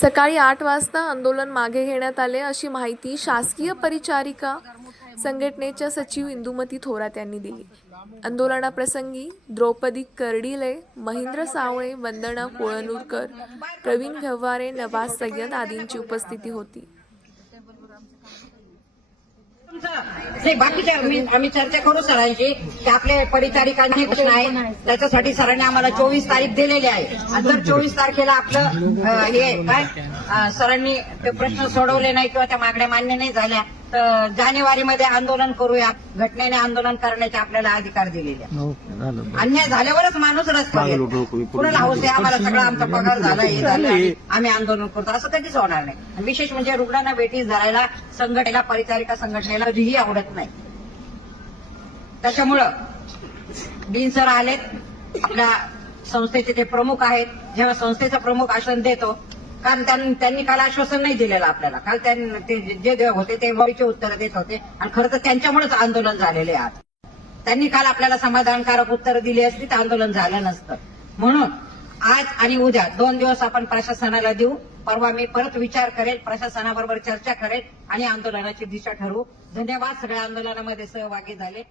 सकाळी आठ वाजता आंदोलन मागे घेण्यात आले अशी माहिती शासकीय परिचारिका संघटनेच्या सचिव इंदुमती थोरात यांनी दिली. आंदोलनाप्रसंगी द्रौपदी कर्डिले महेंद्र सावळे वंदना कोळनूरकर प्रवीण व्यवहारे नवाज सय्यद आदींची उपस्थिती होती. नाही बाकीच्या आम्ही चर्चा करू सरांशी की आपले परिचारिकांची प्रश्न आहे त्याच्यासाठी सरांनी आम्हाला चोवीस तारीख दिलेली आहे. आणि जर चोवीस तारखेला आपलं हे काय सरांनी ते प्रश्न सोडवले नाही किंवा त्या मागण्या मान्य नाही झाल्या जानेवारीमध्ये आंदोलन करूया घटनेने आंदोलन करण्याचे आपल्याला अधिकार दिलेले. हो अन्याय झाल्यावरच माणूस रस्त्यावर येतो. कुणाला हौस आहे? आम्हाला सगळं आमचा पगार झाला हे झालं आणि आम्ही आंदोलन करतो. असं कधीच होणार नाही. आणि विशेष म्हणजे रुग्णांना भेटी धरायला संघटनेला परिचारिका संघटनेला कधीही आवडत नाही. त्याच्यामुळं डीन सर आलेत. आपल्या संस्थेचे ते प्रमुख आहेत. जेव्हा संस्थेचा प्रमुख आश्वासन देतो कारण त्यांनी काल आश्वासन नाही दिलेलं आपल्याला. काल त्यांनी ते जे होते ते वळीचे उत्तर देत होते. आणि खरं तर त्यांच्यामुळेच आंदोलन झालेले आहे. आज त्यांनी काल आपल्याला समाधानकारक उत्तर दिली असती तर आंदोलन झालं नसतं. म्हणून आज आणि उद्या दोन दिवस आपण प्रशासनाला देऊ. परवा मी परत विचार करेल प्रशासनाबरोबर चर्चा करेल आणि आंदोलनाची दिशा ठरवू. धन्यवाद. सगळ्या आंदोलनामध्ये सहभागी झाले.